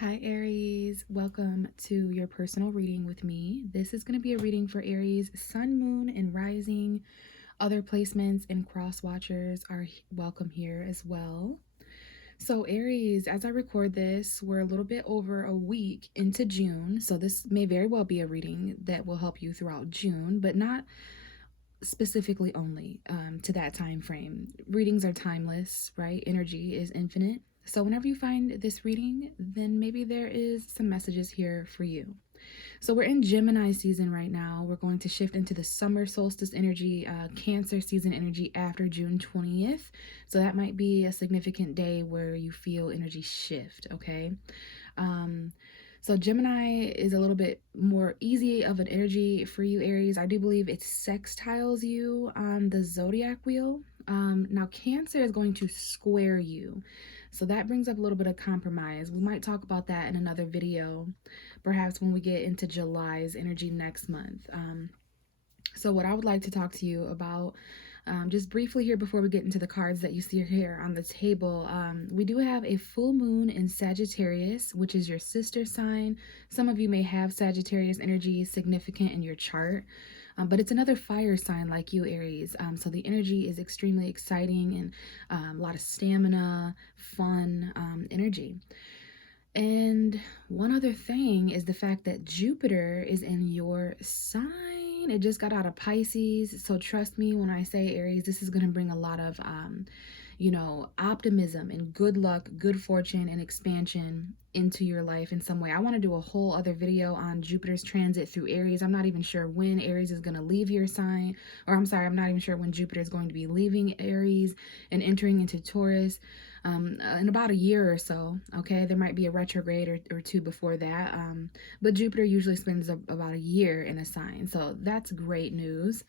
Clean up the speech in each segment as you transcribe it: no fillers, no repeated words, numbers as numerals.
Hi Aries, welcome to your personal reading with me. This is going to be a reading for Aries, Sun, Moon, and Rising. Other placements and cross watchers are welcome here as well. So Aries, as I record this, we're a little bit over a week into June. So this may very well be a reading that will help you throughout June, but not specifically only to that time frame. Readings are timeless, right? Energy is infinite. So whenever you find this reading, then maybe there is some messages here for you. So we're in Gemini season right now. We're going to shift into the summer solstice energy, Cancer season energy after June 20th. So that might be a significant day where you feel energy shift, okay? So Gemini is a little bit more easy of an energy for you, Aries. I do believe it sextiles you on the zodiac wheel. Now Cancer is going to square you. So that brings up a little bit of compromise. We might talk about that in another video, perhaps when we get into July's energy next month. So what I would like to talk to you about just briefly here before we get into the cards that you see here on the table, we do have a full moon in Sagittarius, which is your sister sign. Some of you may have Sagittarius energy significant in your chart, but it's another fire sign like you, Aries. So the energy is extremely exciting and a lot of stamina, fun energy. And one other thing is the fact that Jupiter is in your sign. It just got out of Pisces. So trust me when I say, Aries, this is going to bring a lot of, optimism and good luck, good fortune, and expansion into your life in some way. I want to do a whole other video on Jupiter's transit through Aries. I'm not even sure when Aries is going to leave your sign. Or I'm sorry, I'm not even sure when Jupiter is going to be leaving Aries and entering into Taurus. In about a year or so, okay? There might be a retrograde or two before that, but Jupiter usually spends about a year in a sign, so that's great news.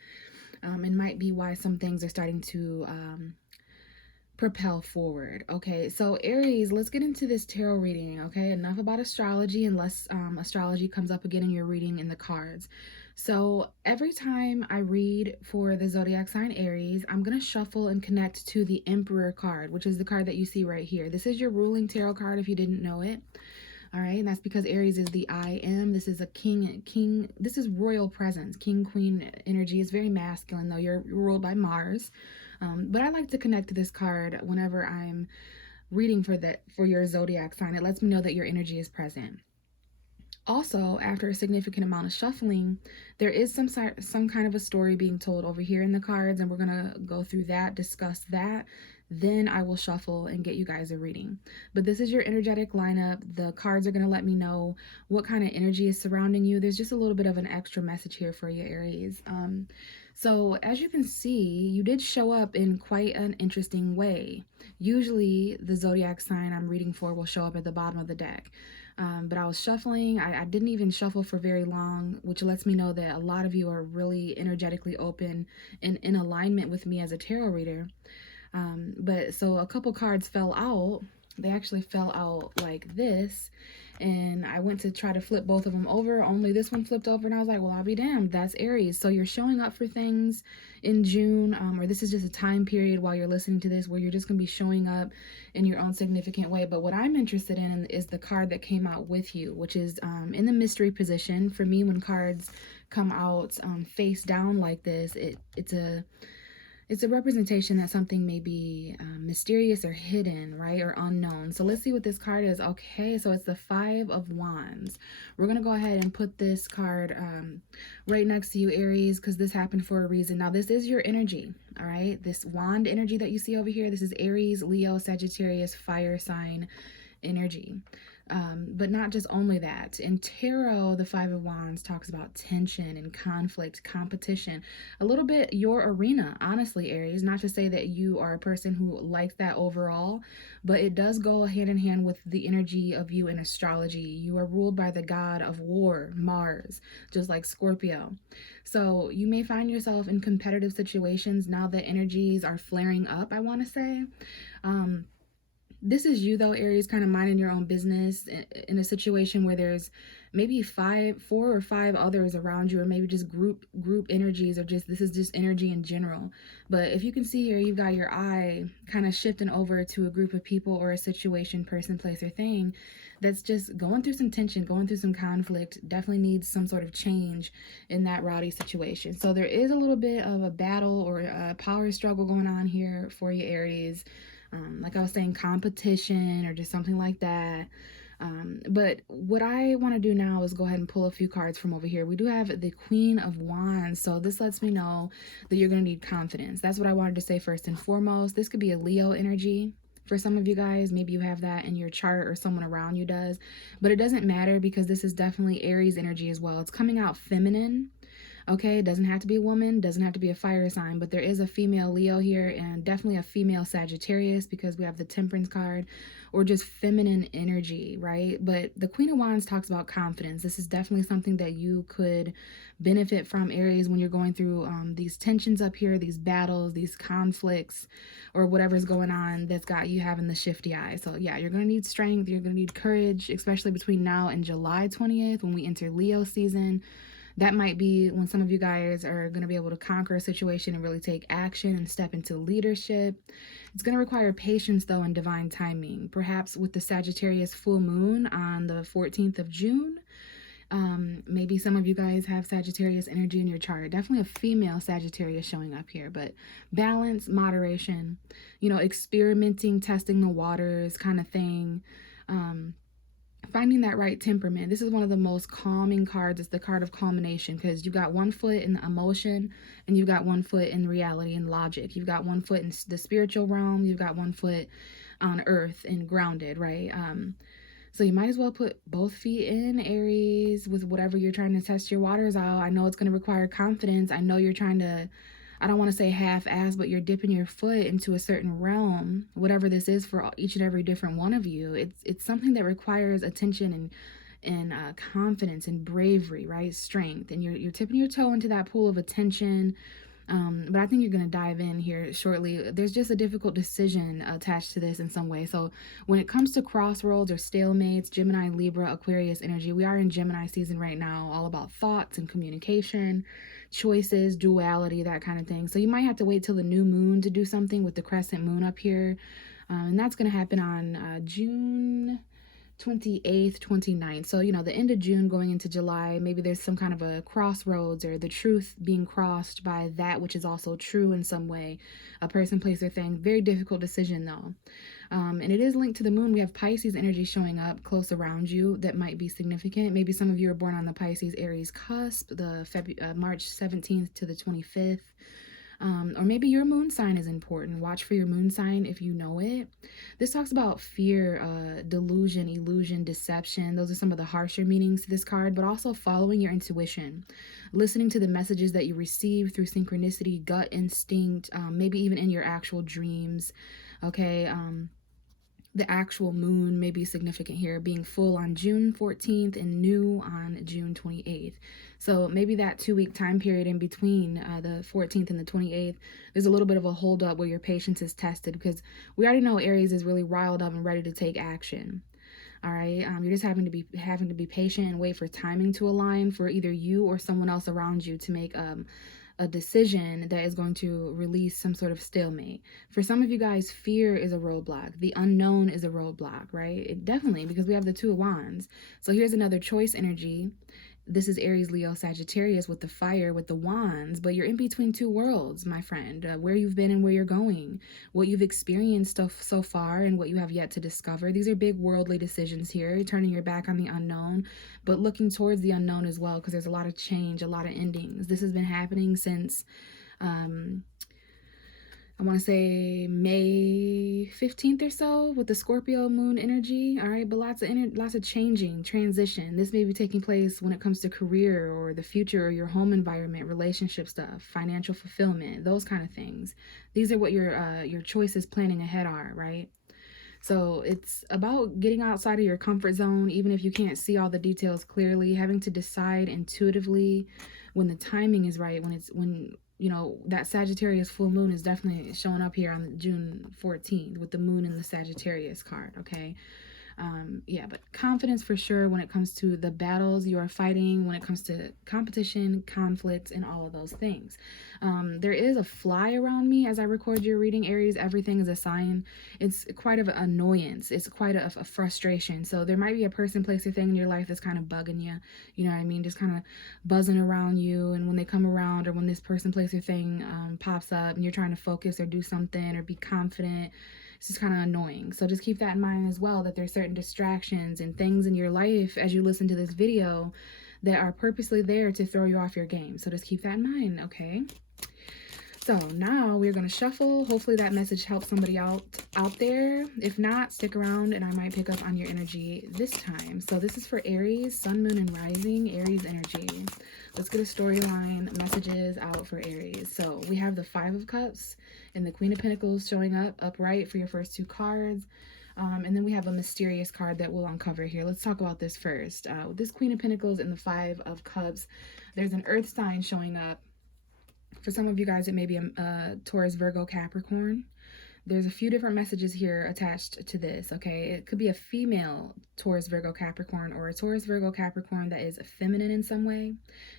It might be why some things are starting to propel forward. Okay, so Aries, let's get into this tarot reading. Okay, enough about astrology unless astrology comes up again in your reading in the cards. So every time I read for the zodiac sign Aries, I'm going to shuffle and connect to the Emperor card, which is the card that you see right here. This is your ruling tarot card if you didn't know it. All right, and that's because Aries is the I am. This is a king. This is royal presence. King, queen energy is very masculine, though. You're ruled by Mars. But I like to connect to this card whenever I'm reading for your zodiac sign. It lets me know that your energy is present. Also, after a significant amount of shuffling, there is some kind of a story being told over here in the cards, and we're gonna go through that, discuss that. Then I will shuffle and get you guys a reading. But this is your energetic lineup. The cards are gonna let me know what kind of energy is surrounding you. There's just a little bit of an extra message here for you, Aries. So as you can see, you did show up in quite an interesting way. Usually the zodiac sign I'm reading for will show up at the bottom of the deck. But I was shuffling. I didn't even shuffle for very long, which lets me know that a lot of you are really energetically open and in alignment with me as a tarot reader. But so a couple cards fell out. They actually fell out like this. And I went to try to flip both of them over. Only this one flipped over. And I was like, well, I'll be damned. That's Aries. So you're showing up for things in June. Or this is just a time period while you're listening to this where you're just going to be showing up in your own significant way. But what I'm interested in is the card that came out with you, which is in the mystery position. For me, when cards come out face down like this, it's a representation that something may be mysterious or hidden, right, or unknown. So let's see what this card is. Okay, so it's the Five of Wands. We're going to go ahead and put this card right next to you, Aries, because this happened for a reason. Now, this is your energy, all right? This wand energy that you see over here, this is Aries, Leo, Sagittarius, fire sign energy. But not just only that. In tarot, the Five of Wands talks about tension and conflict, competition, a little bit your arena, honestly, Aries. Not to say that you are a person who likes that overall, but it does go hand in hand with the energy of you in astrology. You are ruled by the god of war, Mars, just like Scorpio. So you may find yourself in competitive situations now that energies are flaring up, I want to say. This is you though, Aries, kind of minding your own business in a situation where there's maybe four or five others around you, or maybe just group energies, or just this is just energy in general. But if you can see here, you've got your eye kind of shifting over to a group of people or a situation, person, place, or thing that's just going through some tension, going through some conflict, definitely needs some sort of change in that rowdy situation. So there is a little bit of a battle or a power struggle going on here for you, Aries. Like I was saying, competition or just something like that. But what I want to do now is go ahead and pull a few cards from over here. We do have the Queen of Wands, so this lets me know that you're going to need confidence. That's what I wanted to say first and foremost. This could be a Leo energy. For some of you guys, maybe you have that in your chart or someone around you does, but it doesn't matter because this is definitely Aries energy as well. It's coming out feminine. Okay, it doesn't have to be a woman, doesn't have to be a fire sign, but there is a female Leo here and definitely a female Sagittarius because we have the Temperance card, or just feminine energy, right? But the Queen of Wands talks about confidence. This is definitely something that you could benefit from, Aries, when you're going through these tensions up here, these battles, these conflicts, or whatever's going on that's got you having the shifty eye. So yeah, you're going to need strength, you're going to need courage, especially between now and July 20th when we enter Leo season. That might be when some of you guys are going to be able to conquer a situation and really take action and step into leadership. It's going to require patience, though, and divine timing. Perhaps with the Sagittarius full moon on the 14th of June. Maybe some of you guys have Sagittarius energy in your chart. Definitely a female Sagittarius showing up here, but balance, moderation, experimenting, testing the waters kind of thing. Finding that right temperament. This is one of the most calming cards. It's the card of culmination because you've got one foot in the emotion and you've got one foot in reality and logic. You've got one foot in the spiritual realm. You've got one foot on earth and grounded, right? So you might as well put both feet in, Aries, with whatever you're trying to test your waters out. I know it's going to require confidence. I know you're trying to, I don't want to say half-ass, but you're dipping your foot into a certain realm, whatever this is for each and every different one of you. It's something that requires attention and confidence and bravery, right? Strength, and you're tipping your toe into that pool of attention. But I think you're going to dive in here shortly. There's just a difficult decision attached to this in some way. So when it comes to crossroads or stalemates, Gemini, Libra, Aquarius energy, we are in Gemini season right now, all about thoughts and communication, choices, duality, that kind of thing. So you might have to wait till the new moon to do something with the crescent moon up here. And that's going to happen on June 28th, 29th. So, the end of June going into July, maybe there's some kind of a crossroads or the truth being crossed by that which is also true in some way. A person, place, or thing. Very difficult decision though. And it is linked to the moon. We have Pisces energy showing up close around you that might be significant. Maybe some of you are born on the Pisces Aries cusp, the March 17th to the 25th. Or maybe your moon sign is important. Watch for your moon sign if you know it. This talks about fear, delusion, illusion, deception. Those are some of the harsher meanings to this card, but also following your intuition, listening to the messages that you receive through synchronicity, gut instinct, maybe even in your actual dreams. Okay. The actual moon may be significant here, being full on June 14th and new on June 28th. So maybe that 2-week time period in between the 14th and the 28th, there's a little bit of a hold up where your patience is tested because we already know Aries is really riled up and ready to take action. All right, you're just having to be patient and wait for timing to align for either you or someone else around you to make a decision that is going to release some sort of stalemate. For some of you guys, fear is a roadblock. The unknown is a roadblock, right? Definitely, because we have the Two of Wands. So here's another choice energy. This is Aries, Leo, Sagittarius with the fire, with the wands, but you're in between two worlds, my friend. Where you've been and where you're going, what you've experienced so far and what you have yet to discover. These are big worldly decisions here, turning your back on the unknown, but looking towards the unknown as well, because there's a lot of change, a lot of endings. This has been happening since I want to say May 15th or so with the Scorpio moon energy. All right, but lots of changing, transition. This may be taking place when it comes to career or the future or your home environment, relationship stuff, financial fulfillment, those kind of things. These are what your choices planning ahead are, right? So it's about getting outside of your comfort zone, even if you can't see all the details clearly, having to decide intuitively when the timing is right, when you know, that Sagittarius full moon is definitely showing up here on June 14th with the moon in the Sagittarius card, okay? Yeah, but confidence for sure when it comes to the battles you are fighting, when it comes to competition, conflict, and all of those things. There is a fly around me as I record your reading, Aries. Everything is a sign. It's quite of an annoyance. It's quite a frustration. So there might be a person, place, or thing in your life that's kind of bugging you. You know what I mean? Just kind of buzzing around you. And when they come around, or when this person, place, or thing pops up, and you're trying to focus or do something or be confident, it's just kind of annoying. So just keep that in mind as well, that there's certain distractions and things in your life as you listen to this video that are purposely there to throw you off your game. So just keep that in mind, okay? So now we're going to shuffle. Hopefully that message helps somebody out there. If not, stick around and I might pick up on your energy this time. So this is for Aries, Sun, Moon, and Rising, Aries energy. Let's get a storyline, messages out for Aries. So we have the Five of Cups and the Queen of Pentacles showing up upright for your first two cards. And then we have a mysterious card that we'll uncover here. Let's talk about this first. With this Queen of Pentacles and the Five of Cups, there's an earth sign showing up. For some of you guys, it may be a Taurus, Virgo, Capricorn. There's a few different messages here attached to this, okay? It could be a female Taurus, Virgo, Capricorn, or a Taurus, Virgo, Capricorn that is feminine in some way.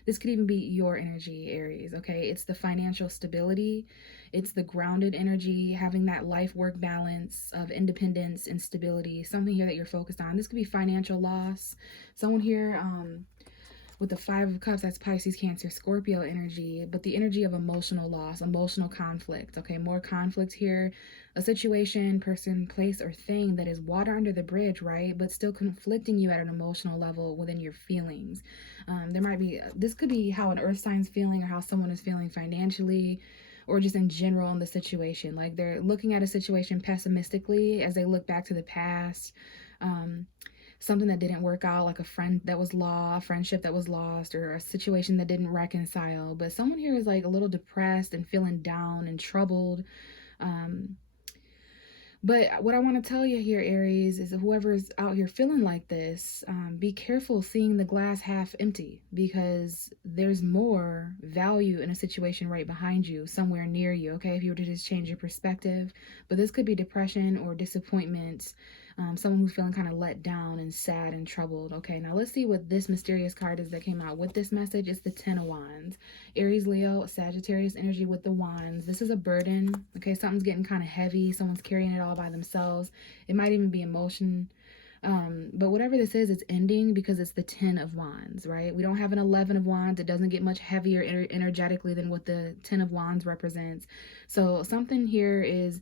This could even be your energy, Aries, okay? It's the financial stability. It's the grounded energy, having that life-work balance of independence and stability, something here that you're focused on. This could be financial loss. Someone here, with the Five of Cups, that's Pisces, Cancer, Scorpio energy, but the energy of emotional loss, emotional conflict, okay? More conflict here. A situation, person, place, or thing that is water under the bridge, right? But still conflicting you at an emotional level within your feelings. There might be, this could be how an earth sign's feeling or how someone is feeling financially, or just in general in the situation. Like they're looking at a situation pessimistically as they look back to the past. Something that didn't work out, like a friend that was lost, a friendship that was lost, or a situation that didn't reconcile. But someone here is like a little depressed and feeling down and troubled. But what I want to tell you here, Aries, is that whoever's out here feeling like this, be careful seeing the glass half empty, because there's more value in a situation right behind you, somewhere near you, okay? If you were to just change your perspective. But this could be depression or disappointment, someone who's feeling kind of let down and sad and troubled. Okay, now let's see what this mysterious card is that came out with this message. It's the Ten of Wands. Aries, Leo, Sagittarius energy with the wands. This is a burden. Okay, something's getting kind of heavy. Someone's carrying it all by themselves. It might even be emotion. But whatever this is, it's ending because it's the 10 of Wands, right? We don't have an 11 of Wands. It doesn't get much heavier energetically than what the 10 of Wands represents. So something here is,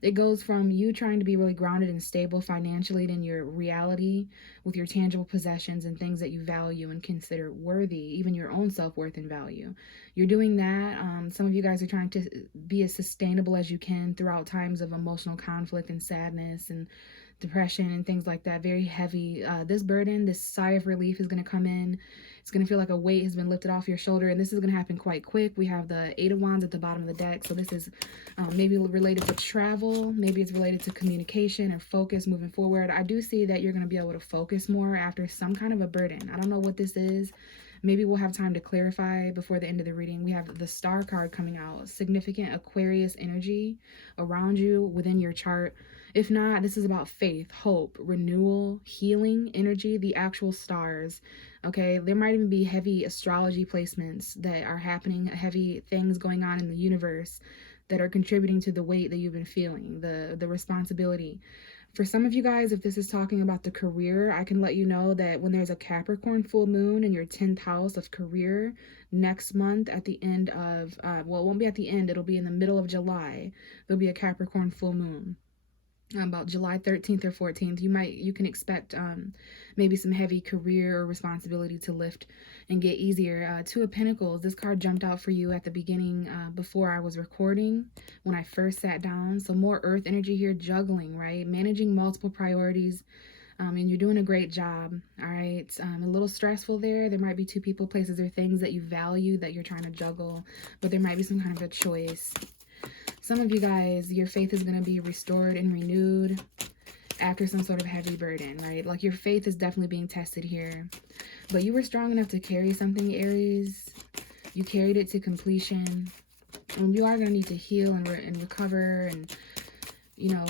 it goes from you trying to be really grounded and stable financially in your reality with your tangible possessions and things that you value and consider worthy, even your own self-worth and value. You're doing that. Some of you guys are trying to be as sustainable as you can throughout times of emotional conflict and sadness and depression and things like that. Very heavy. This burden, this sigh of relief is going to come in. It's going to feel like a weight has been lifted off your shoulder, and this is going to happen quite quick. We have the Eight of Wands at the bottom of the deck, so this is maybe related to travel. Maybe it's related to communication or focus moving forward. I do see that you're going to be able to focus more after some kind of a burden. I don't know what this is. Maybe we'll have time to clarify before the end of the reading. We have the Star card coming out. Significant Aquarius energy around you within your chart. If not, this is about faith, hope, renewal, healing energy, the actual stars. Okay, there might even be heavy astrology placements that are happening, heavy things going on in the universe that are contributing to the weight that you've been feeling, the responsibility. For some of you guys, if this is talking about the career, I can let you know that when there's a Capricorn full moon in your 10th house of career next month at the end of, well, it won't be at the end, it'll be in the middle of July. There'll be a Capricorn full moon. About July 13th or 14th, you can expect maybe some heavy career or responsibility to lift and get easier. Two of Pentacles, this card jumped out for you at the beginning before I was recording when I first sat down. So more earth energy here, juggling, right? Managing multiple priorities, and you're doing a great job, all right? A little stressful there. There might be two people, places, or things that you value that you're trying to juggle, but there might be some kind of a choice. Some of you guys, your faith is going to be restored and renewed after some sort of heavy burden, right? Like your faith is definitely being tested here. But you were strong enough to carry something, Aries. You carried it to completion. You are going to need to heal and recover and, you know,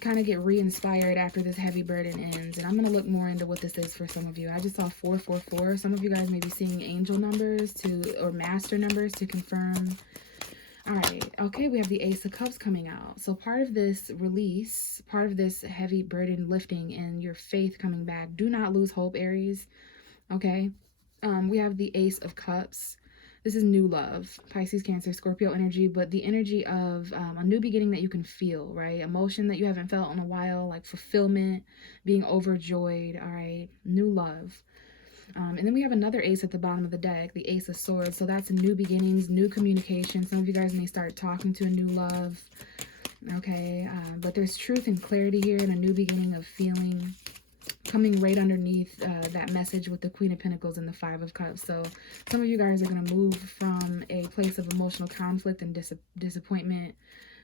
kind of get re-inspired after this heavy burden ends. And I'm going to look more into what this is for some of you. I just saw 444. Some of you guys may be seeing angel numbers or master numbers to confirm. All right. Okay, we have the Ace of Cups coming out. So part of this release, part of this heavy burden lifting and your faith coming back, do not lose hope, Aries. Okay. We have the Ace of Cups. This is new love, Pisces, Cancer, Scorpio energy, but the energy of a new beginning that you can feel, right? Emotion that you haven't felt in a while, like fulfillment, being overjoyed, all right? New love. And then we have another ace at the bottom of the deck, the Ace of Swords. So that's new beginnings, new communication. Some of you guys may start talking to a new love, okay? But there's truth and clarity here and a new beginning of feeling coming right underneath that message with the Queen of Pentacles and the Five of Cups. So some of you guys are going to move from a place of emotional conflict and disappointment,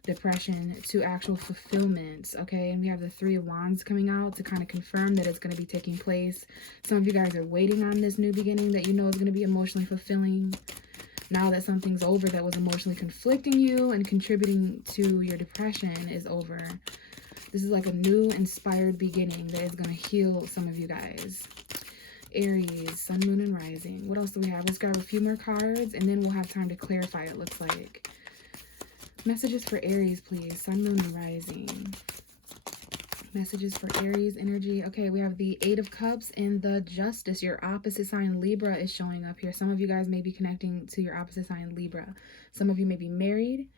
depression, to actual fulfillment, okay? And we have the Three of Wands coming out to kind of confirm that it's going to be taking place. Some of you guys are waiting on this new beginning that you know is going to be emotionally fulfilling. Now that something's over that was emotionally conflicting you and contributing to your depression is over. This is like a new inspired beginning that is going to heal some of you guys. Aries, Sun, Moon, and Rising. What else do we have? Let's grab a few more cards and then we'll have time to clarify, it looks like. Messages for Aries, please. Sun, Moon, and Rising. Messages for Aries energy. Okay, we have the Eight of Cups and the Justice. Your opposite sign Libra is showing up here. Some of you guys may be connecting to your opposite sign Libra. Some of you may be married,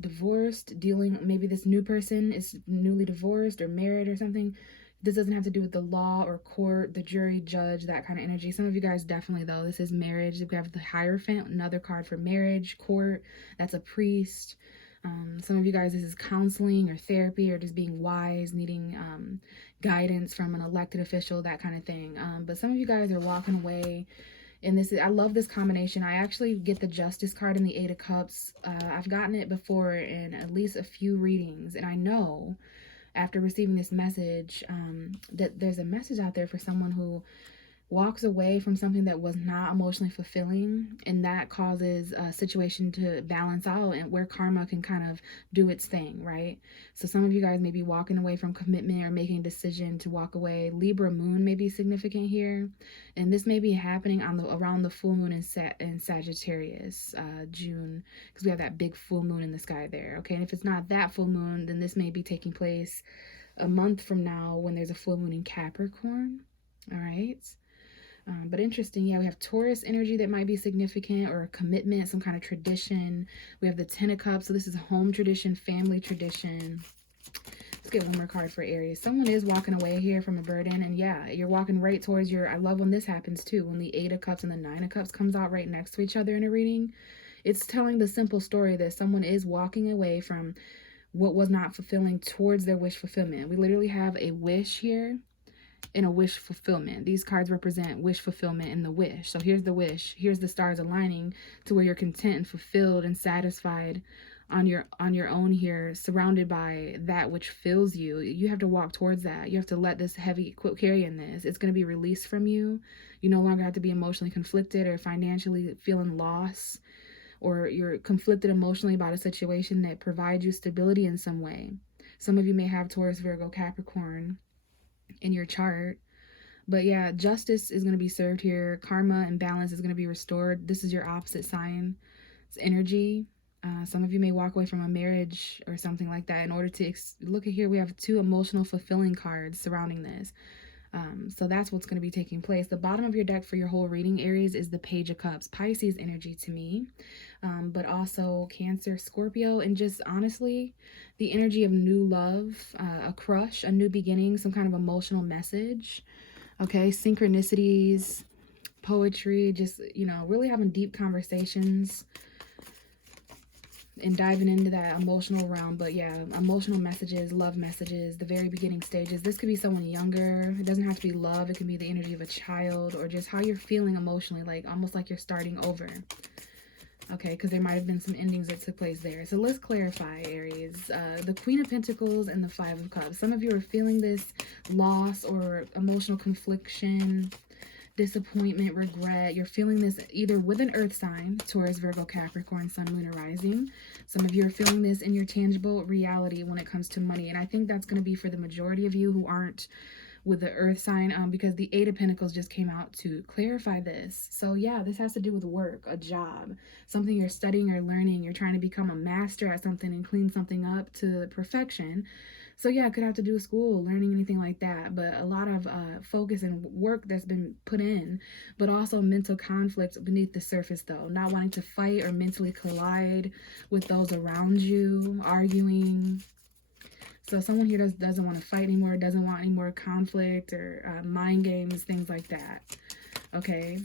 divorced, maybe this new person is newly divorced or married or something. This doesn't have to do with the law or court, the jury, judge, that kind of energy. Some of you guys definitely, though. This is marriage. We have the Hierophant, another card for marriage, court. That's a priest. Some of you guys, this is counseling or therapy or just being wise, needing guidance from an elected official, that kind of thing. But some of you guys are walking away. And I love this combination. I actually get the Justice card in the Eight of Cups. I've gotten it before in at least a few readings. And I know after receiving this message that there's a message out there for someone who walks away from something that was not emotionally fulfilling, and that causes a situation to balance out and where karma can kind of do its thing, right? So some of you guys may be walking away from commitment or making a decision to walk away. Libra moon may be significant here, and this may be happening around the full moon in Sagittarius, June, because we have that big full moon in the sky there, okay? And if it's not that full moon, then this may be taking place a month from now when there's a full moon in Capricorn, all right? But interesting, yeah, we have Taurus energy that might be significant, or a commitment, some kind of tradition. We have the Ten of Cups, so this is home tradition, family tradition. Let's get one more card for Aries. Someone is walking away here from a burden, and yeah, you're walking right towards I love when this happens too, when the Eight of Cups and the Nine of Cups comes out right next to each other in a reading. It's telling the simple story that someone is walking away from what was not fulfilling towards their wish fulfillment. We literally have a wish here in a wish fulfillment. These cards represent wish fulfillment in the wish. So here's the wish. Here's the stars aligning to where you're content and fulfilled and satisfied on your own here, surrounded by that which fills you. You have to walk towards that. You have to let this heavy quit carrying this. It's going to be released from you. You no longer have to be emotionally conflicted or financially feeling loss, or you're conflicted emotionally about a situation that provides you stability in some way. Some of you may have Taurus, Virgo, Capricorn in your chart. But yeah, justice is going to be served here. Karma and balance is going to be restored. This is your opposite sign. It's energy. Some of you may walk away from a marriage or something like that in order to look at here. We have two emotional fulfilling cards surrounding this. So that's what's going to be taking place. The bottom of your deck for your whole reading, Aries, is the Page of Cups. Pisces energy to me, but also Cancer, Scorpio, and just honestly, the energy of new love, a crush, a new beginning, some kind of emotional message. Okay, synchronicities, poetry, just, you know, really having deep conversations and diving into that emotional realm. But yeah, emotional messages, love messages, the very beginning stages. This could be someone younger. It doesn't have to be love. It could be the energy of a child, or just how you're feeling emotionally, like almost like you're starting over. Okay, because there might have been some endings that took place there. So let's clarify, Aries. The Queen of Pentacles and the Five of Cups. Some of you are feeling this loss or emotional confliction, disappointment, regret. You're feeling this either with an earth sign, Taurus, Virgo, Capricorn, Sun, Moon, or Rising. Some of you are feeling this in your tangible reality when it comes to money. And I think that's going to be for the majority of you who aren't with the earth sign, because the Eight of Pentacles just came out to clarify this. So yeah, this has to do with work, a job, something you're studying or learning. You're trying to become a master at something and clean something up to perfection. So yeah, it could have to do with school, learning, anything like that. But a lot of focus and work that's been put in, but also mental conflict beneath the surface though. Not wanting to fight or mentally collide with those around you, arguing. So someone here doesn't want to fight anymore, doesn't want any more conflict or mind games, things like that. Okay.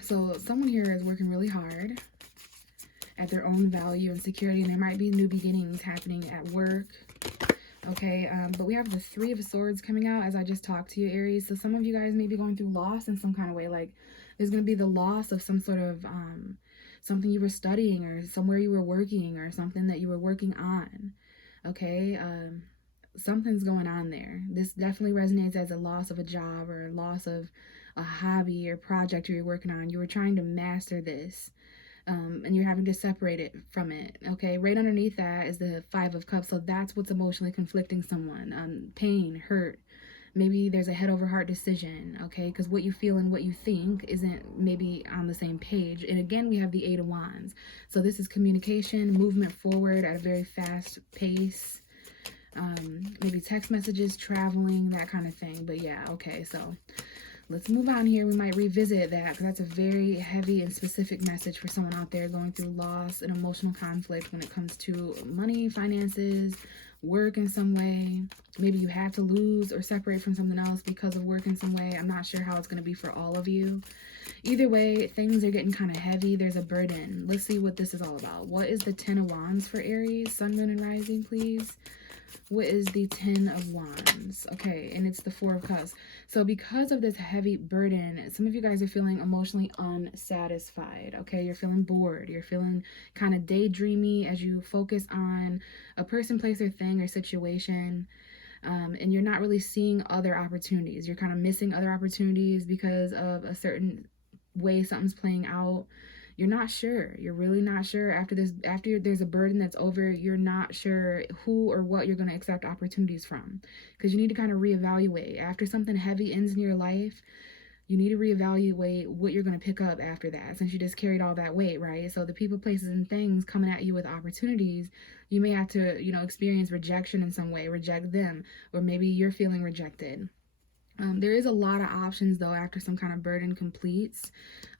So someone here is working really hard at their own value and security, and there might be new beginnings happening at work. Okay, but we have the Three of Swords coming out as I just talked to you, Aries. So some of you guys may be going through loss in some kind of way. Like there's going to be the loss of some sort of something you were studying or somewhere you were working or something that you were working on. Okay, something's going on there. This definitely resonates as a loss of a job or a loss of a hobby or project you're working on. You were trying to master this. And you're having to separate it from it. Okay, right underneath that is the Five of Cups. So that's what's emotionally conflicting someone. Pain, hurt. Maybe there's a head over heart decision. Okay, because what you feel and what you think isn't maybe on the same page. And again, we have the Eight of Wands. So this is communication, movement forward at a very fast pace. Maybe text messages, traveling, that kind of thing. But yeah, okay, so let's move on here. We might revisit that because that's a very heavy and specific message for someone out there going through loss and emotional conflict when it comes to money, finances, work in some way. Maybe you have to lose or separate from something else because of work in some way. I'm not sure how it's going to be for all of you. Either way, things are getting kind of heavy. There's a burden. Let's see what this is all about. What is the Ten of Wands for Aries, Sun, Moon, and Rising, please? What is the Ten of Wands? Okay, and it's the Four of Cups. So because of this heavy burden, some of you guys are feeling emotionally unsatisfied. Okay, you're feeling bored. You're feeling kind of daydreamy as you focus on a person, place, or thing or situation. And you're not really seeing other opportunities. You're kind of missing other opportunities because of a certain way something's playing out. You're not sure. You're really not sure. After there's a burden that's over, you're not sure who or what you're going to accept opportunities from, because you need to kind of reevaluate. After something heavy ends in your life, you need to reevaluate what you're going to pick up after that, since you just carried all that weight, right? So the people, places, and things coming at you with opportunities, you may have to, experience rejection in some way, reject them, or maybe you're feeling rejected. There is a lot of options though after some kind of burden completes.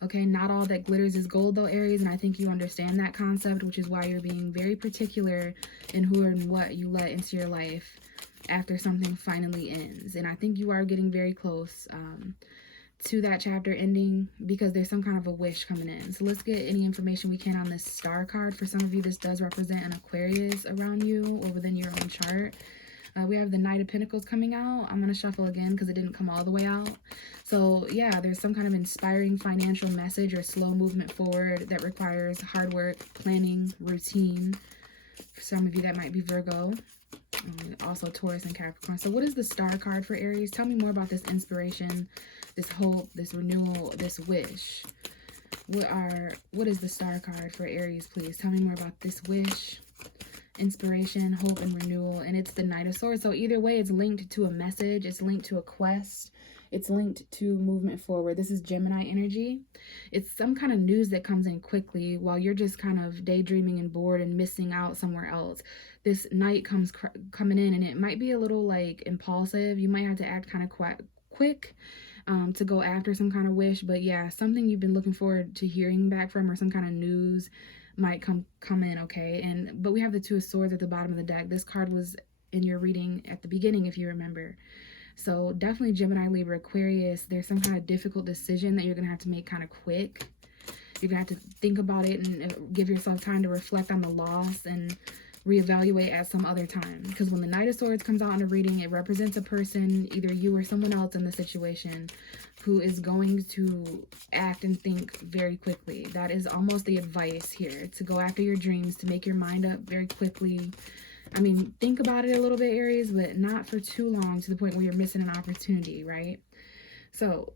Okay, not all that glitters is gold though, Aries, and I think you understand that concept, which is why you're being very particular in who and what you let into your life after something finally ends. And I think you are getting very close to that chapter ending, because there's some kind of a wish coming in. So let's get any information we can on this star card. For some of you, this does represent an Aquarius around you or within your own chart. We have the Knight of Pentacles coming out. I'm going to shuffle again because it didn't come all the way out. So yeah, there's some kind of inspiring financial message or slow movement forward that requires hard work, planning, routine. For some of you, that might be Virgo. Also Taurus and Capricorn. So what is the star card for Aries? Tell me more about this inspiration, this hope, this renewal, this wish. What is the star card for Aries, please? Tell me more about this wish, inspiration, hope, and renewal. And it's the Knight of Swords. So either way, it's linked to a message, it's linked to a quest, it's linked to movement forward. This is Gemini energy. It's some kind of news that comes in quickly while you're just kind of daydreaming and bored and missing out somewhere else. This night comes coming in, and it might be a little like impulsive. You might have to act kind of quick to go after some kind of wish. But yeah, something you've been looking forward to hearing back from, or some kind of news might come in. Okay, but we have the Two of Swords at the bottom of the deck. This card was in your reading at the beginning, if you remember. So definitely Gemini, Libra, Aquarius, there's some kind of difficult decision that you're gonna have to make kind of quick. You're gonna have to think about it and give yourself time to reflect on the loss and reevaluate at some other time. Because when the Knight of Swords comes out in a reading, it represents a person, either you or someone else in the situation, who is going to act and think very quickly. That is almost the advice here, to go after your dreams, to make your mind up very quickly. I mean, think about it a little bit, Aries, but not for too long to the point where you're missing an opportunity, right? So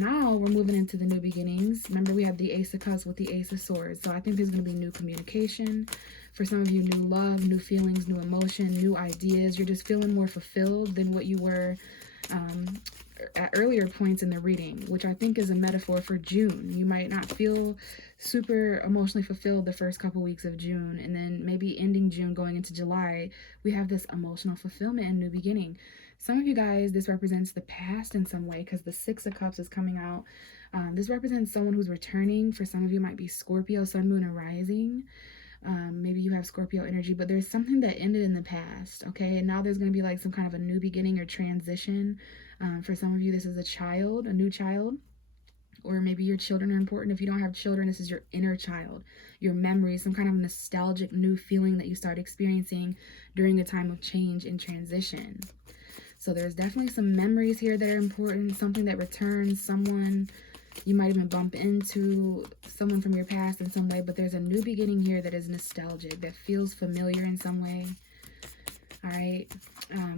now we're moving into the new beginnings. Remember, we have the Ace of Cups with the Ace of Swords. So I think there's going to be new communication. For some of you, new love, new feelings, new emotion, new ideas. You're just feeling more fulfilled than what you were at earlier points in the reading, which I think is a metaphor for June. You might not feel super emotionally fulfilled the first couple weeks of June, and then maybe ending June going into July, we have this emotional fulfillment and new beginning. Some of you guys, this represents the past in some way because the Six of Cups is coming out. This represents someone who's returning. For some of you, it might be Scorpio, Sun, Moon, or Rising. Maybe you have Scorpio energy, but there's something that ended in the past, okay? And now there's going to be like some kind of a new beginning or transition. For some of you, this is a child, a new child, or maybe your children are important. If you don't have children, this is your inner child, your memories, some kind of nostalgic new feeling that you start experiencing during a time of change and transition. So there's definitely some memories here that are important, something that returns, someone you might even bump into, someone from your past in some way, but there's a new beginning here that is nostalgic, that feels familiar in some way. All right.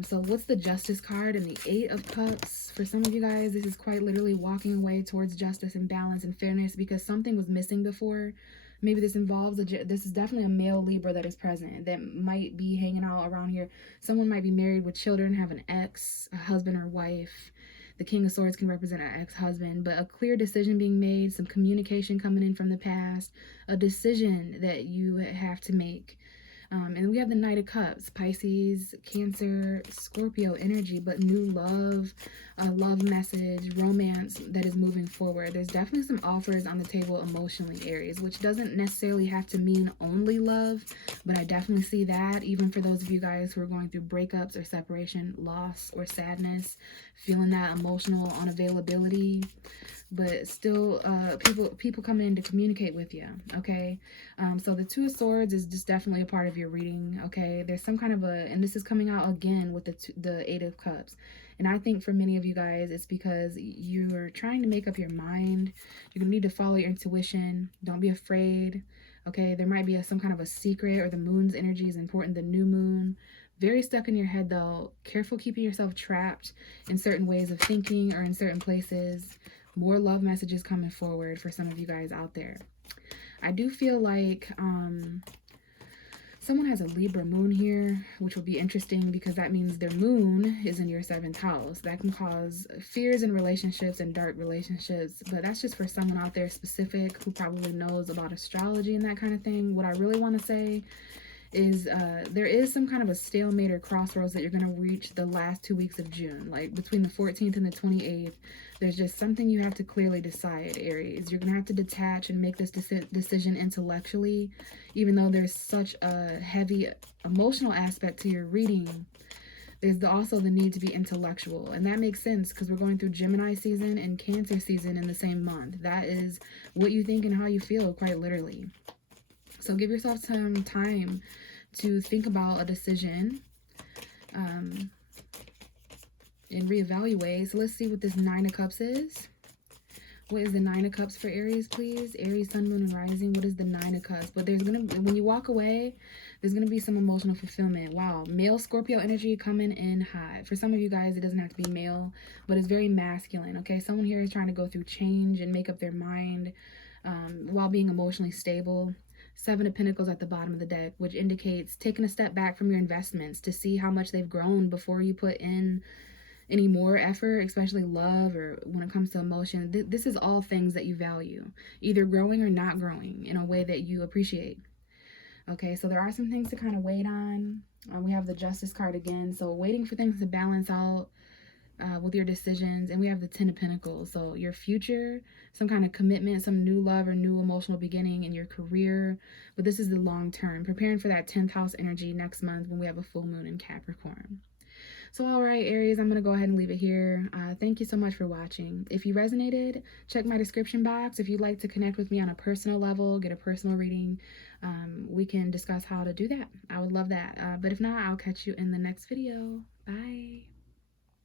So what's the Justice card and the Eight of Cups? For some of you guys, this is quite literally walking away towards justice and balance and fairness because something was missing before. Maybe this involves, this is definitely a male Libra that is present that might be hanging out around here. Someone might be married with children, have an ex, a husband or wife. The King of Swords can represent an ex-husband, but a clear decision being made, some communication coming in from the past, a decision that you have to make. And we have the Knight of Cups, Pisces, Cancer, Scorpio energy, but new love, a love message, romance that is moving forward. There's definitely some offers on the table emotionally, Aries, which doesn't necessarily have to mean only love, but I definitely see that even for those of you guys who are going through breakups or separation, loss or sadness, feeling that emotional unavailability. But still people coming in to communicate with you, okay? So the Two of Swords is just definitely a part of your reading, okay? There's some kind of and this is coming out again with the Eight of Cups. And I think for many of you guys, it's because you're trying to make up your mind. You're gonna need to follow your intuition. Don't be afraid, okay? There might be some kind of a secret, or the moon's energy is important, the new moon. Very stuck in your head though. Careful keeping yourself trapped in certain ways of thinking or in certain places. More love messages coming forward for some of you guys out there. I do feel like someone has a Libra moon here, which will be interesting because that means their moon is in your 7th house. That can cause fears in relationships and dark relationships, but that's just for someone out there specific who probably knows about astrology and that kind of thing. What I really want to say is there is some kind of a stalemate or crossroads that you're going to reach the last 2 weeks of June, like between the 14th and the 28th. There's just something you have to clearly decide, Aries. You're going to have to detach and make this decision intellectually, even though there's such a heavy emotional aspect to your reading. There's also the need to be intellectual, and that makes sense because we're going through Gemini season and Cancer season in the same month. That is what you think and how you feel, quite literally. So give yourself some time to think about a decision and reevaluate. So let's see what this Nine of Cups is. What is the Nine of Cups for Aries, please? Aries, Sun, Moon, and Rising. What is the Nine of Cups? But there's going to, when you walk away, there's going to be some emotional fulfillment. Wow. Male Scorpio energy coming in hot. For some of you guys, it doesn't have to be male, but it's very masculine, okay? Someone here is trying to go through change and make up their mind while being emotionally stable. Seven of Pentacles at the bottom of the deck, which indicates taking a step back from your investments to see how much they've grown before you put in any more effort, especially love or when it comes to emotion. This is all things that you value, either growing or not growing in a way that you appreciate. Okay, so there are some things to kind of wait on. We have the Justice card again, so waiting for things to balance out with your decisions. And we have the Ten of Pentacles, so your future, some kind of commitment, some new love or new emotional beginning in your career. But this is the long term, preparing for that 10th house energy next month when we have a full moon in Capricorn. So all right, Aries, I'm going to go ahead and leave it here. Thank you so much for watching. If you resonated, check my description box. If you'd like to connect with me on a personal level, get a personal reading, we can discuss how to do that. I would love that. But if not, I'll catch you in the next video. Bye.